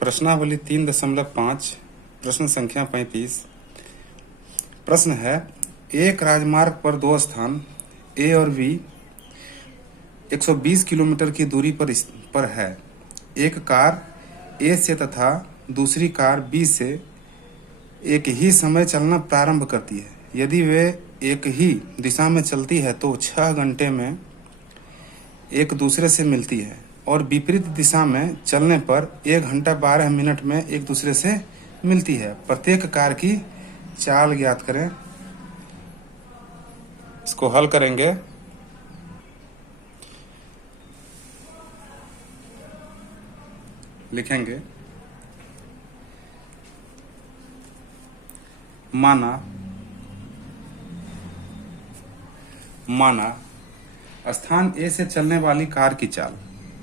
प्रश्नावली 3.5 प्रश्न संख्या 35। प्रश्न है, एक राजमार्ग पर दो स्थान ए और बी 120 किलोमीटर की दूरी पर है। एक कार ए से तथा दूसरी कार बी से एक ही समय चलना प्रारंभ करती है। यदि वे एक ही दिशा में चलती है तो 6 घंटे में एक दूसरे से मिलती है और विपरीत दिशा में चलने पर 1 घंटा 12 मिनट में एक दूसरे से मिलती है। प्रत्येक कार की चाल ज्ञात करें। इसको हल करेंगे। लिखेंगे, माना स्थान ए से चलने वाली कार की चाल।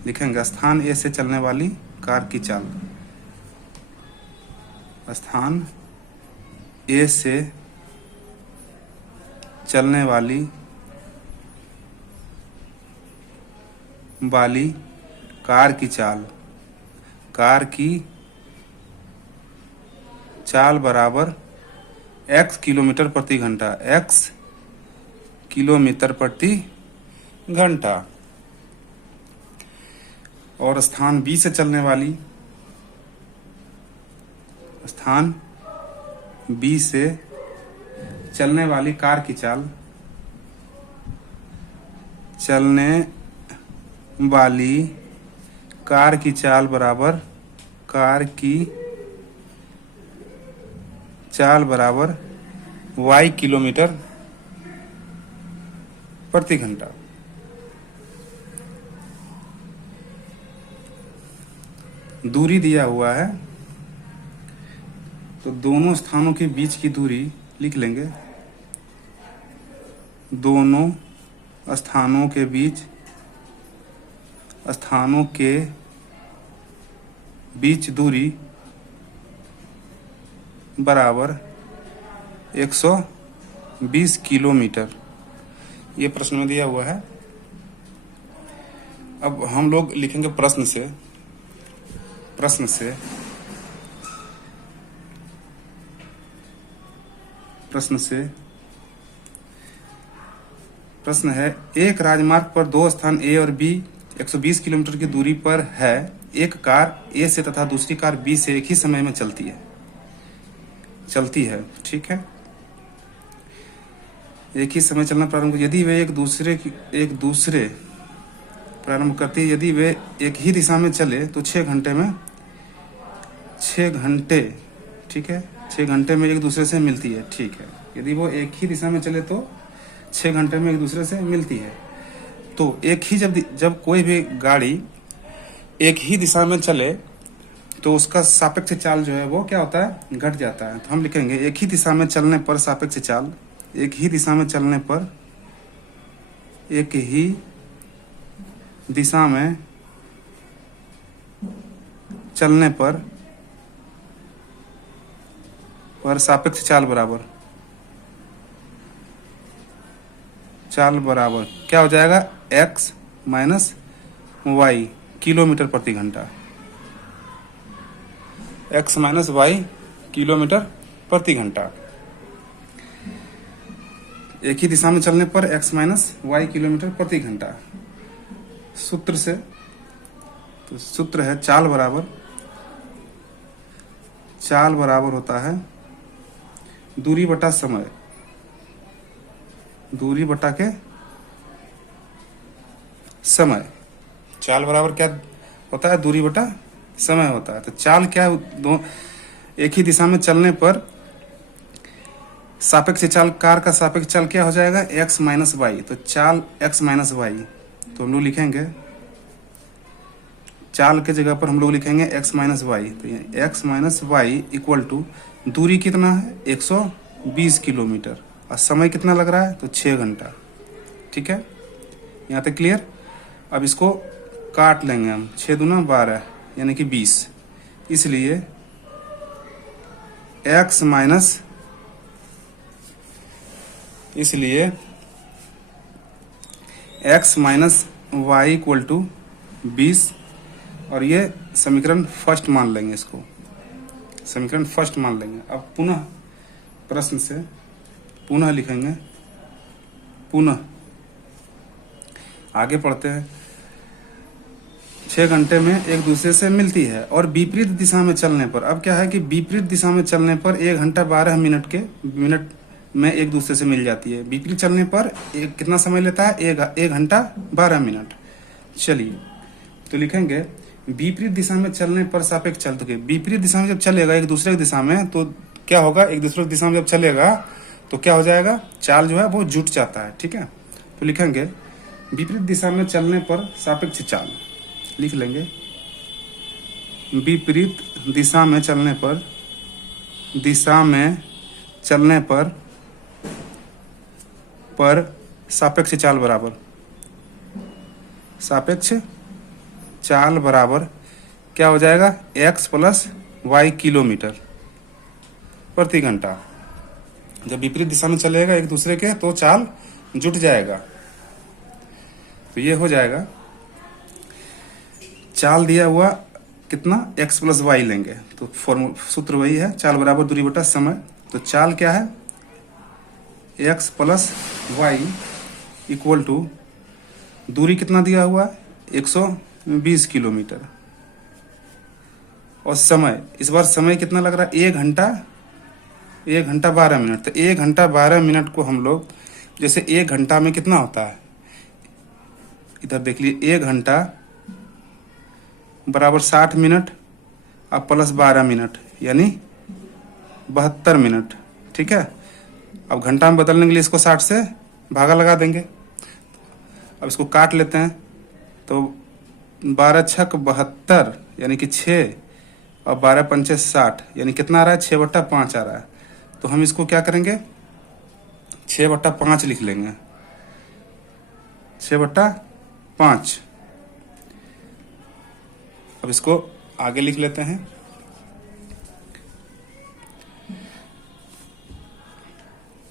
लिखेंगे स्थान ए से चलने वाली कार की चाल। स्थान ए से चलने वाली कार की चाल। कार की चाल बराबर x किलोमीटर प्रति घंटा। x किलोमीटर प्रति घंटा। और स्थान बी से चलने वाली कार की चाल। चलने वाली कार की चाल बराबर y किलोमीटर प्रति घंटा। दूरी दिया हुआ है तो दोनों स्थानों के बीच की दूरी लिख लेंगे। दोनों स्थानों के बीच दूरी बराबर 120 किलोमीटर। ये प्रश्न में दिया हुआ है। अब हम लोग लिखेंगे प्रश्न से प्रश्न है, एक राजमार्ग पर दो स्थान ए और बी 120 किलोमीटर की दूरी पर है। एक कार ए से तथा दूसरी कार बी से एक ही समय में चलती है। ठीक है, एक ही समय चलना प्रारंभ। यदि वे एक दूसरे प्रारंभ करती है। यदि वे एक ही दिशा में चले तो 6 घंटे ठीक है, 6 घंटे में एक दूसरे से मिलती है। ठीक है, यदि वो एक ही दिशा में चले तो 6 घंटे में एक दूसरे से मिलती है। तो एक ही जब कोई भी गाड़ी एक ही दिशा में चले तो उसका सापेक्ष चाल जो है वो क्या होता है, घट जाता है। तो हम लिखेंगे एक ही दिशा में चलने पर सापेक्ष चाल। एक ही दिशा में चलने पर सापेक्ष चाल बराबर क्या हो जाएगा, x माइनस y किलोमीटर प्रति घंटा। x माइनस y किलोमीटर प्रति घंटा। एक ही दिशा में चलने पर x माइनस y किलोमीटर प्रति घंटा। सूत्र है चाल बराबर होता है दूरी बटा समय। दूरी बटा के समय। चाल बराबर क्या होता है, दूरी बटा समय होता है। तो चाल क्या, एक ही दिशा में चलने पर सापेक्ष चाल, कार का सापेक्ष चाल क्या हो जाएगा, x माइनस वाई। तो चाल x माइनस वाई, तो हम लोग लिखेंगे चाल के जगह पर हम लोग लिखेंगे x माइनस वाई। तो x minus y equal to दूरी कितना है, 120 किलोमीटर और समय कितना लग रहा है, तो 6 घंटा। ठीक है, यहाँ तक क्लियर। अब इसको काट लेंगे हम, 6 दूना 12 यानी कि 20। इसलिए x minus y equal to 20 और ये समीकरण फर्स्ट मान लेंगे, इसको समीकरण फर्स्ट मान लेंगे। अब पुनः प्रश्न से पुनः लिखेंगे, पुनः आगे पढ़ते हैं। 6 घंटे में एक दूसरे से मिलती है और विपरीत दिशा में चलने पर, अब क्या है कि विपरीत दिशा में चलने पर 1 घंटा 12 मिनट में एक दूसरे से मिल जाती है। विपरीत चलने पर कितना समय लेता है? 1 घंटा 12 मिनट। चलिए तो लिखेंगे विपरीत दिशा में चलने पर सापेक्ष चल। तो विपरीत दिशा में जब चलेगा एक दूसरे की दिशा में, तो क्या होगा? एक दूसरे की दिशा में जब चलेगा तो क्या हो जाएगा? चाल जो है वो जुट जाता है। ठीक है, तो लिखेंगे विपरीत दिशा में चलने पर सापेक्ष चाल, लिख लेंगे विपरीत दिशा में चलने पर, सापेक्ष चाल बराबर, सापेक्ष चाल बराबर क्या हो जाएगा? x प्लस वाई किलोमीटर प्रति घंटा। जब विपरीत दिशा में चलेगा एक दूसरे के तो चाल जुट जाएगा। तो ये हो जाएगा, चाल दिया हुआ कितना? x प्लस वाई लेंगे तो सूत्र वही है, चाल बराबर दूरी बटा समय। तो चाल क्या है? x plus y equal to दूरी कितना दिया हुआ है? 120 किलोमीटर। और समय, इस बार समय कितना लग रहा है? 1 घंटा 12 मिनट। तो 1 घंटा 12 मिनट को हम लोग, जैसे 1 घंटा में कितना होता है, इधर देख लीजिए, 1 घंटा बराबर 60 मिनट अब प्लस 12 मिनट यानी 72 मिनट। ठीक है, अब घंटा में बदलने के लिए इसको 60 से भागा लगा देंगे। अब इसको काट लेते हैं तो 12 छक 72 यानी कि 6 और 12 पंचे 60 यानी कितना आ रहा है? 6/5 आ रहा है। तो हम इसको क्या करेंगे? 6/5 लिख लेंगे, 6/5। अब इसको आगे लिख लेते हैं,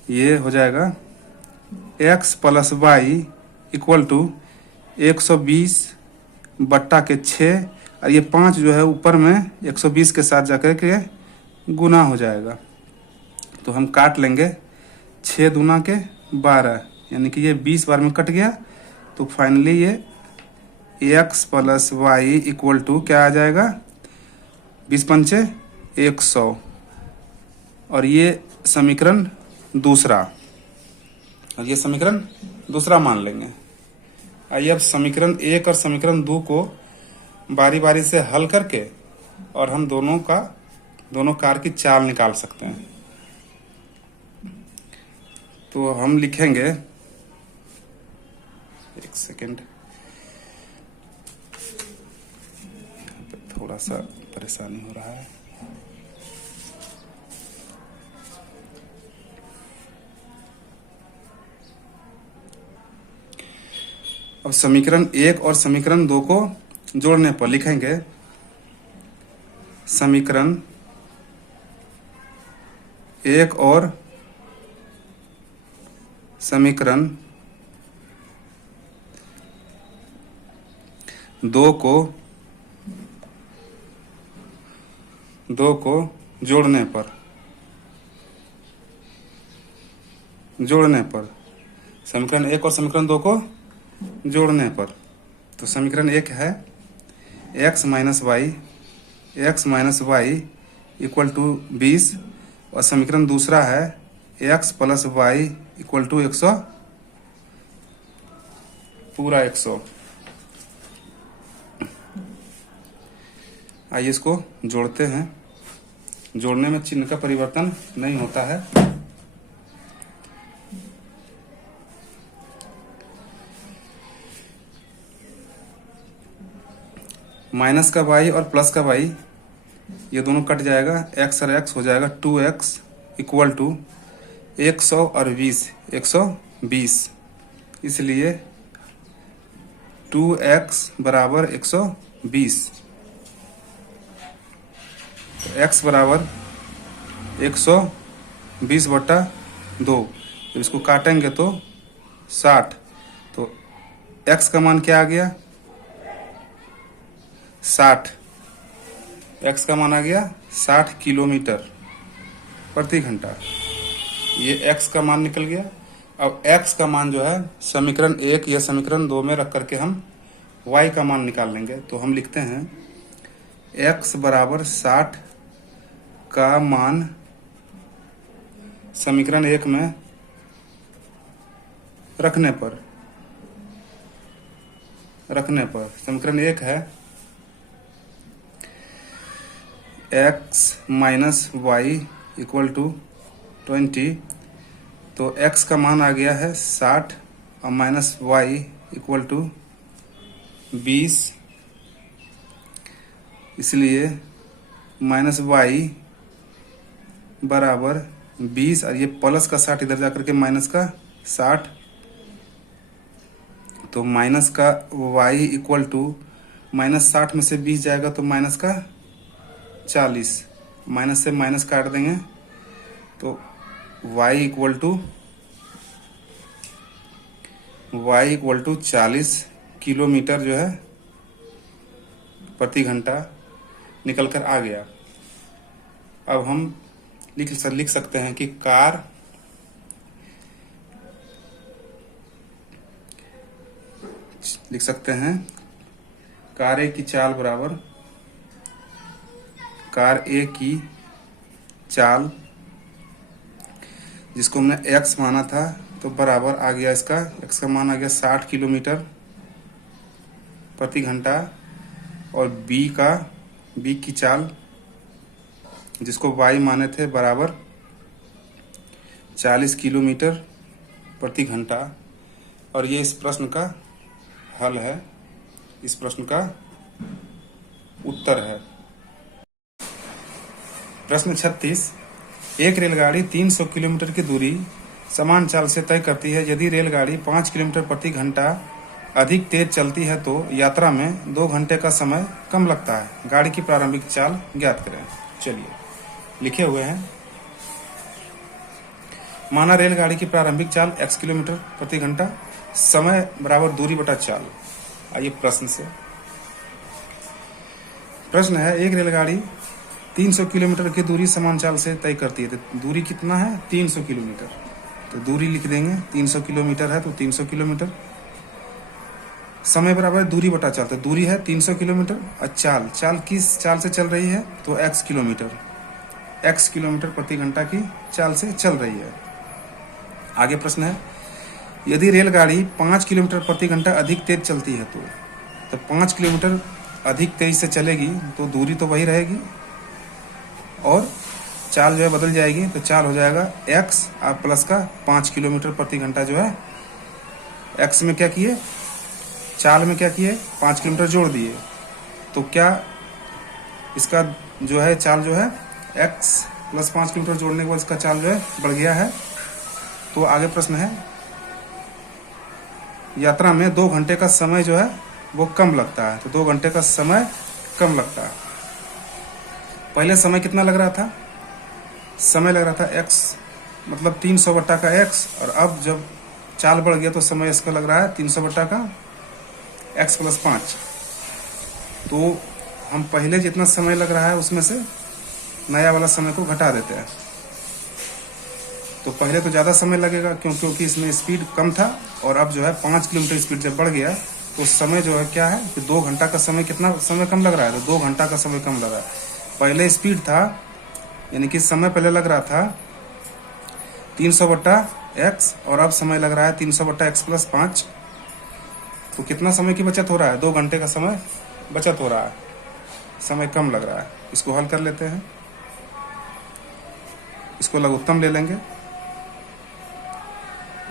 ये हो जाएगा x plus y equal to 120/6 और ये 5 जो है ऊपर में 120 के साथ जाकर के गुना हो जाएगा। तो हम काट लेंगे, 6 दूना के 12 यानी कि ये 20 बार में कट गया। तो फाइनली ये x plus y equal to क्या आ जाएगा? 20 पंचे 100। और ये समीकरण दूसरा, और ये समीकरण दूसरा मान लेंगे। आइए अब समीकरण 1 और समीकरण 2 को बारी बारी से हल करके और हम दोनों कार की चाल निकाल सकते हैं। तो हम लिखेंगे, एक सेकेंड, थोड़ा सा परेशानी हो रहा है। अब समीकरण 1 और समीकरण 2 को जोड़ने पर लिखेंगे समीकरण 1 और समीकरण 2 को जोड़ने पर समीकरण 1 और समीकरण 2 को जोड़ने पर, तो समीकरण 1 है x minus y equal to 20 और समीकरण दूसरा है x plus y equal to 100 पूरा 100। आइए इसको जोड़ते हैं। जोड़ने में चिन्ह का परिवर्तन नहीं होता है। माइनस का y और प्लस का y ये दोनों कट जाएगा, x और x हो जाएगा 2x इक्वल टू 100 और 20 120, इसलिए 2x बराबर 120। x बराबर 120/2। जब इसको काटेंगे तो 60, तो x का मान क्या आ गया? 60, x का मान आ गया 60 किलोमीटर प्रति घंटा। ये x का मान निकल गया। अब x का मान जो है समीकरण 1 या समीकरण 2 में रख करके हम y का मान निकाल लेंगे। तो हम लिखते हैं x बराबर 60 का मान समीकरण 1 में रखने पर समीकरण 1 है x minus y equal to 20। तो x का मान आ गया है 60 और माइनस वाई इक्वल टू 20, इसलिए माइनस वाई बराबर 20 और ये प्लस का 60 इधर जाकर के माइनस का 60। तो माइनस का y इक्वल टू माइनस 60 में से 20 जाएगा तो माइनस का 40, माइनस से माइनस काट देंगे तो y इक्वल टू 40 किलोमीटर जो है प्रति घंटा निकल कर आ गया। अब हम लिख सकते हैं कि कार लिख सकते हैं कार ए की चाल बराबर कार ए की चाल, जिसको हमने x माना था, तो बराबर आ गया इसका x का मान आ गया 60 किलोमीटर प्रति घंटा, और b की चाल जिसको y माने थे बराबर 40 किलोमीटर प्रति घंटा। और ये इस प्रश्न का हल है, इस प्रश्न का उत्तर है। प्रश्न 36, एक रेलगाड़ी 300 किलोमीटर की दूरी समान चाल से तय करती है। यदि रेलगाड़ी 5 किलोमीटर प्रति घंटा अधिक तेज चलती है तो यात्रा में 2 घंटे का समय कम लगता है। गाड़ी की प्रारंभिक चाल ज्ञात करें। चलिए लिखे हुए हैं। माना रेलगाड़ी की प्रारंभिक चाल x किलोमीटर प्रति घंटा, समय बराबर दूरी बटा चाल। आइए प्रश्न से। प्रश्न है, एक रेलगाड़ी 300 किलोमीटर की दूरी समान चाल से तय करती है। तो दूरी कितना है? 300 किलोमीटर। तो दूरी लिख देंगे, 300 किलोमीटर है तो 300 किलोमीटर। समय बराबर दूरी बटा चाल, तो दूरी है 300 किलोमीटर और चाल किस चाल से चल रही है? तो x किलोमीटर प्रति घंटा की चाल से चल रही है। आगे प्रश्न है, यदि रेलगाड़ी 5 किलोमीटर प्रति घंटा अधिक तेज चलती है तो 5 किलोमीटर अधिक तेज से चलेगी तो दूरी तो वही रहेगी और चाल जो है बदल जाएगी। तो चाल हो जाएगा x और प्लस का 5 किलोमीटर प्रति घंटा जो है x में क्या किए, चाल में क्या किए, 5 किलोमीटर जोड़ दिए। तो क्या इसका जो है चाल जो है x प्लस 5 किलोमीटर जोड़ने के बाद इसका चाल जो है बढ़ गया है। तो आगे प्रश्न है, यात्रा में 2 घंटे का समय जो है वो कम लगता है। तो 2 घंटे का समय कम लगता है। पहले समय कितना लग रहा था? समय लग रहा था x मतलब 300 बट्टा का x, और अब जब चाल बढ़ गया तो समय इसका लग रहा है 300 बट्टा का x प्लस 5। तो हम पहले जितना समय लग रहा है उसमें से नया वाला समय को घटा देते हैं। तो पहले तो ज़्यादा समय लगेगा क्योंकि इसमें स्पीड कम था, और अब जो है 5 किलोमीटर स्पीड जब बढ़ गया तो समय जो है क्या है कि 2 घंटा का समय, कितना समय कम लग रहा है? तो 2 घंटा का समय कम लग रहा है। पहले स्पीड था यानी कि समय पहले लग रहा था 300 बट्टा x, और अब समय लग रहा है 300 बट्टा x प्लस 5। तो कितना समय की बचत हो रहा है? 2 घंटे का समय बचत हो रहा है, समय कम लग रहा है। इसको हल कर लेते हैं, इसको लघुत्तम ले लेंगे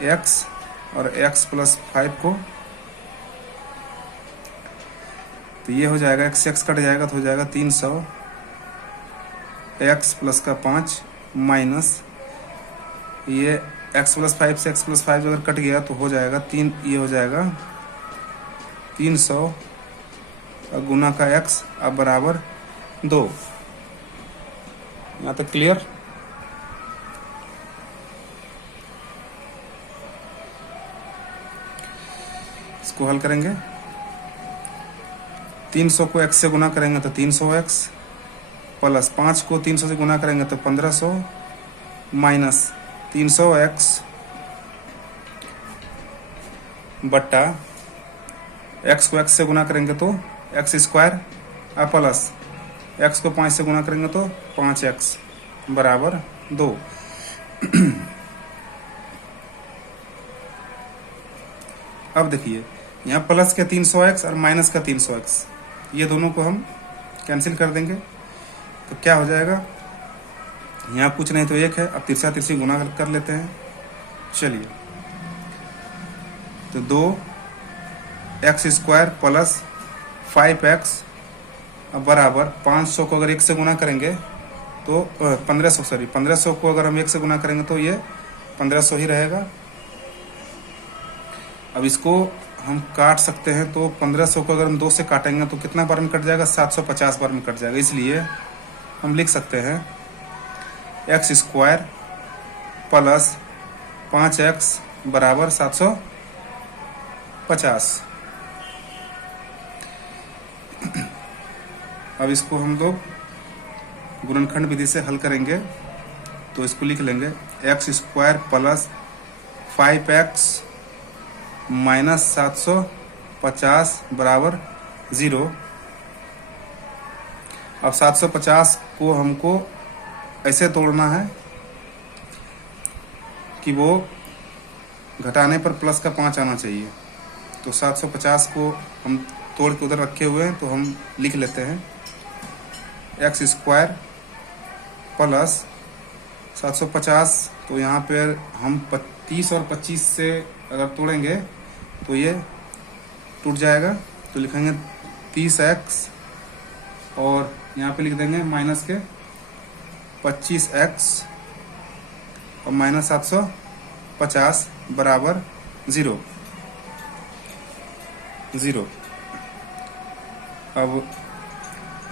x और x प्लस 5 को। तो ये हो जाएगा x कट जाएगा तो हो जाएगा 300 x प्लस का 5 माइनस ये x प्लस 5 से x प्लस 5 अगर कट गया तो हो जाएगा 3, ये हो जाएगा 300 और गुना का x अब बराबर 2। यहाँ तक क्लियर? इसको हल करेंगे। 300 को x से गुना करेंगे तो 300x प्लस 5 को 300 से गुना करेंगे तो 1500 माइनस 300x बट्टा x को x से गुना करेंगे तो x स्क्वायर और प्लस x को 5 से गुना करेंगे तो 5x बराबर 2। अब देखिए यहाँ प्लस के 300x और माइनस का 300x, ये दोनों को हम कैंसिल कर देंगे तो क्या हो जाएगा, यहाँ कुछ नहीं तो 1 है। अब तिरछा तिरछी गुना कर लेते हैं। चलिए तो 2x स्क्वायर प्लस 5x बराबर 500 को अगर 1 से गुना करेंगे तो 1500 को अगर हम 1 से गुना करेंगे तो ये 1500 ही रहेगा। अब इसको हम काट सकते हैं तो 1500 को अगर हम 2 से काटेंगे तो कितना बार में कट जाएगा, 750 बार में कट जाएगा। इसलिए हम लिख सकते हैं x स्क्वायर प्लस 5x बराबर 750। अब इसको हम लोग गुणनखंड विधि से हल करेंगे तो इसको लिख लेंगे x square plus 5x minus 750 बराबर 0। अब 750 को हमको ऐसे तोड़ना है कि वो घटाने पर प्लस का 5 आना चाहिए। तो 750 को हम तोड़ के उधर रखे हुए हैं तो हम लिख लेते हैं x स्क्वायर प्लस 750। तो यहाँ पर हम 30 और 25 से अगर तोड़ेंगे तो ये टूट जाएगा, तो लिखेंगे 30x और यहाँ पे लिख देंगे माइनस के 25x और माइनस 750 बराबर 0। अब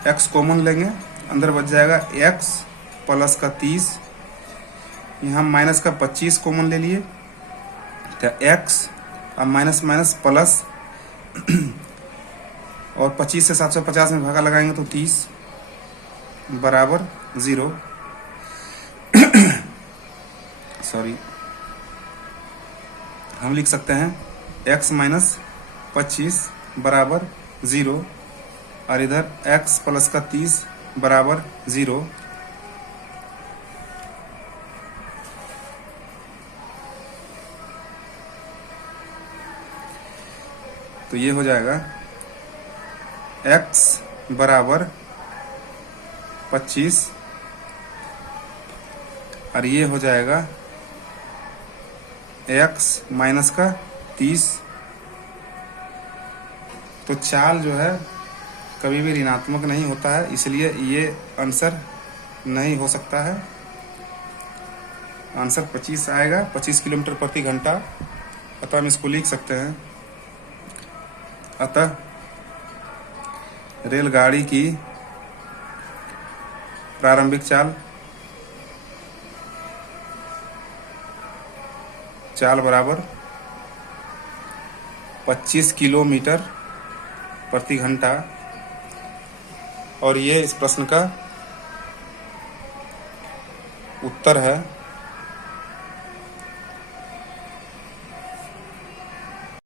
x कॉमन लेंगे, अंदर बच जाएगा x प्लस का 30, यहाँ माइनस का 25 कॉमन ले लिए तो x अब माइनस माइनस प्लस और 25 से 750 में भागा लगाएंगे तो 30 बराबर 0। सॉरी, हम लिख सकते हैं x माइनस 25 बराबर 0 और इधर x प्लस का 30 बराबर 0। तो ये हो जाएगा x बराबर 25 और ये हो जाएगा x माइनस का 30। तो चाल जो है कभी भी ऋणात्मक नहीं होता है, इसलिए ये आंसर नहीं हो सकता है। आंसर 25 आएगा, 25 किलोमीटर प्रति घंटा। अतः हम इसको लिख सकते हैं, अतः रेलगाड़ी की प्रारंभिक चाल बराबर 25 किलोमीटर प्रति घंटा। और ये इस प्रश्न का उत्तर है।